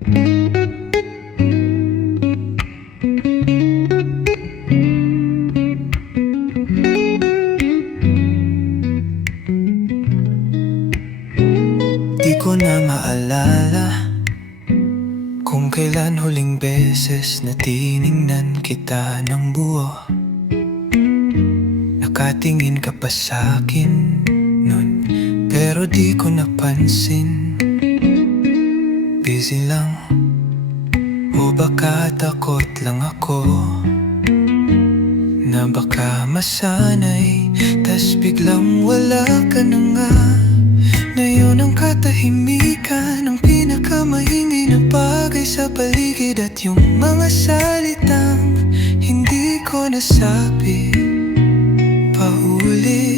Di ko na maalala Kung kailan huling beses na tiningnan kita ng buo. Nakatingin ka pa sa'kin nun Pero di ko napansin Busy lang. O baka takot lang ako Na baka masanay. Tas biglang wala ka na nga. Na ang katahimikan Ang pinakamaingay na bagay sa paligid At yung mga salitang hindi ko nasabi Paulit-ulit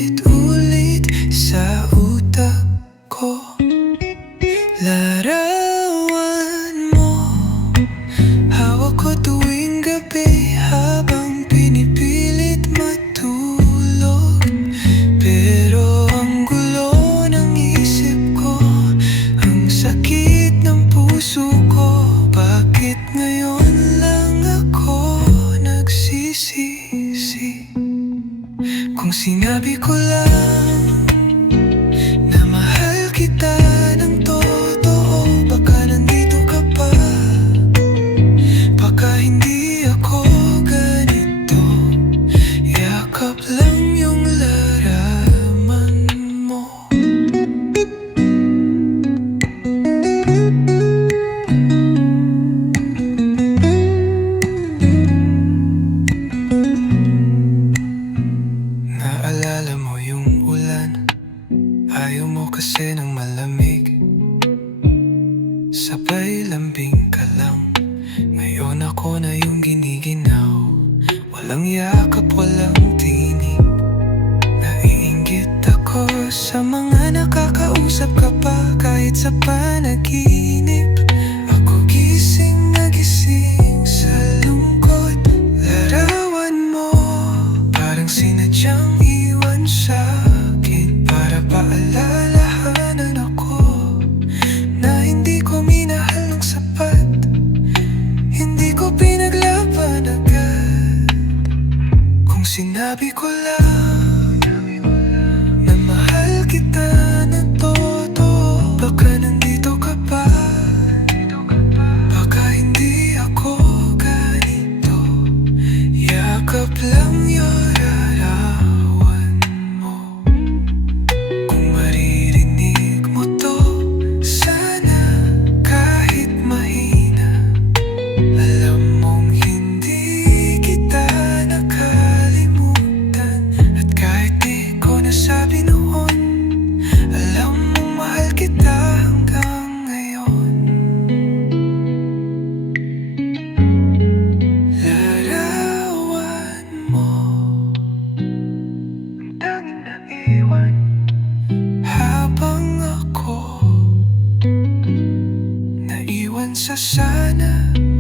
kasi ng malamig Sabay lambing ka lang. Ngayon ako na yung giniginaw. Walang yakap, walang tinig. Naiingit ako sa mga nakakausap ka pa Kahit sa panaginip I'll be cool. sana.